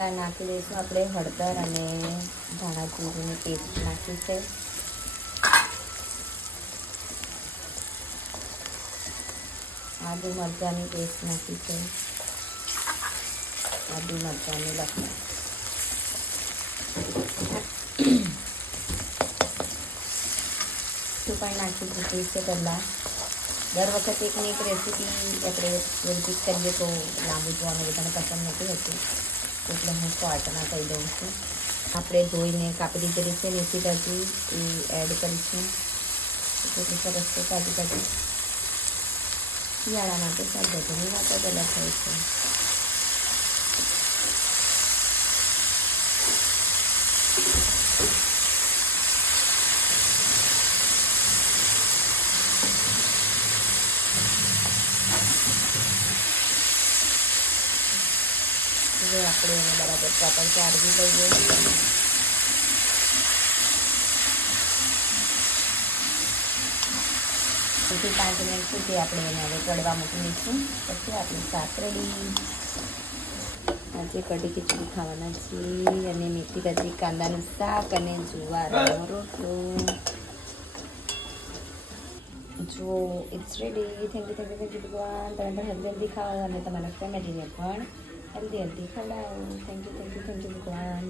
નાખી દઈશું આપણે હળદર અને ધાણા જીરુંની પેસ્ટ નાખી છે. આદુ મરચાંની પેસ્ટ નાખી છે. આદુ મરચાંની લસણ પણ નાખી દીધી છે. પહેલાં દર વખતે એકની એક રેસીપી આપણે રિપીટ કરીએ તો લાંબુ જોવાનું બધાને પસંદ નથી હોતું, એટલે હું શોર્ટમાં કહી દઉં છું. આપણે ધોઈને કાપી દીધેલી છે મેથી ભાજી એ એડ કરીશું. એટલી સરસ છે તાજી તાજી. શિયાળા માટે શાકભાજીની વાત જ અલગ હોય છે. હવે આપણે એને બરાબર પ્રોપર ચાળવી લઈએ. 5 મિનિટ સુધી આપણે એને હવે ચડવા મૂકી દઈશું. પછી આપણી શાક રેડી. આજે કઢી ખીચડી ખાવાના છીએ અને મેથી ભાજી, કાંદાનું શાક અને જુવારનો રોટલો. જો ઇટ્સ રેડી. થેન્ક યુ ભગવાન. તમે પણ હેલ્ધી ખાઓ અને તમારા ફેમિલીને પણ હેલ્ધી ખવડાવો. થેન્ક યુ ભગવાન.